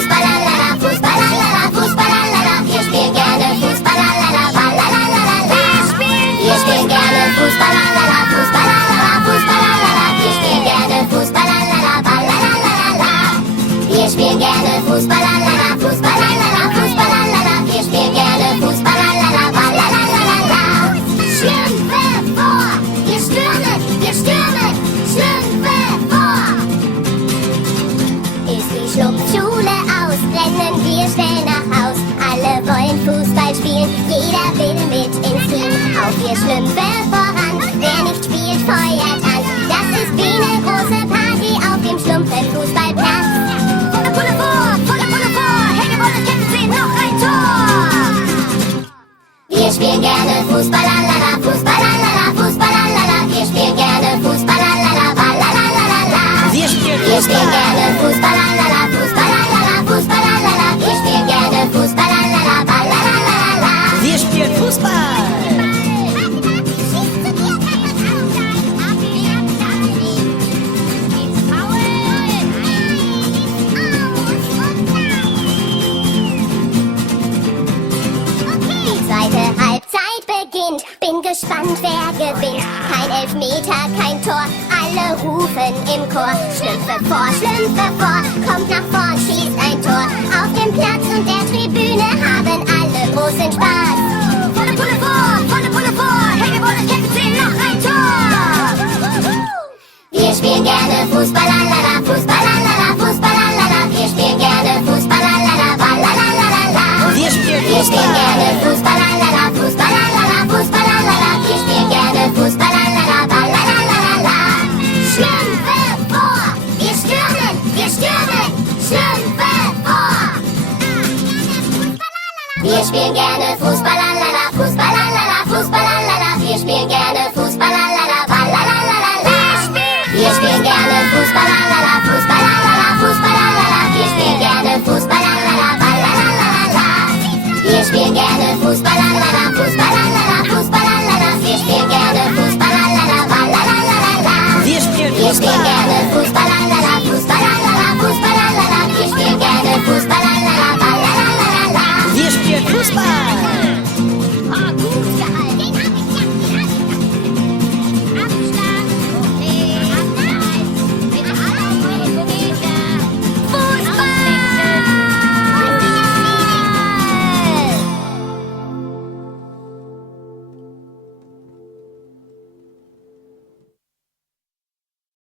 Fußball, lalala, Fußball, lalala, Fußball, lalala. Wir spielen gerne Fußball, lalala, balalala. Wir spielen gerne Fußball, lalala, Fußball, lalala, Fußball, lalala. Wir spielen gerne Fußball, lalala, balalala. Wir spielen gerne Fußball, lalala, Fußball, lalala, Fußball, lalala. Wir spielen gerne Fußball, lalala, balalala. Schlümpfe vor, wir stürmen, Schlümpfe vor. Ist die Schlumpfschule aus, rennen wir schnell nach Haus. Alle wollen Fußball spielen, jeder will mit ins Team. Auf wir Schlümpfe voran, wer nicht spielt, feuert an. Das ist wie eine große Party auf dem Schlumpfenfußballplatz. Volle Pulle vor, Hängewolle, Kettensägen, noch ein Tor! Wir spielen gerne Fußball, lalala, Fußball, lalala, Fußball, lalala. Wir spielen gerne Fußball, lalala, balalala. Wir spielen gerne Fußball, lalala, Fußball, lalala, Fußball, lalala. Wir spielen gerne Fußball, lalala, balalala. Wir spielen Fußball. Die zweite Halbzeit beginnt, bin gespannt, wer gewinnt. Kein Elfmeter, kein Tor, alle rufen im Chor. Schlümpfe vor, kommt nach vorn, schießt ein Tor. Auf dem Platz und der Tribüne haben alle großen Spaß. Volle Pulle vor, Hängewolle, Kettensägen, noch ein Tor! Wir spielen gerne Fußball, lalala, Fußball, lalala, Fußball, lalala. Wir spielen gerne Fußball, lalala, balalala. Wir spielen gerne Fußball, lalala, Fußball, lalala, Fußball, lalala. Wir spielen gerne Fußball, lalala, balalala. Schlümpfe vor, wir stürmen, Schlümpfe vor. Wir spielen gerne Fußball, lalala.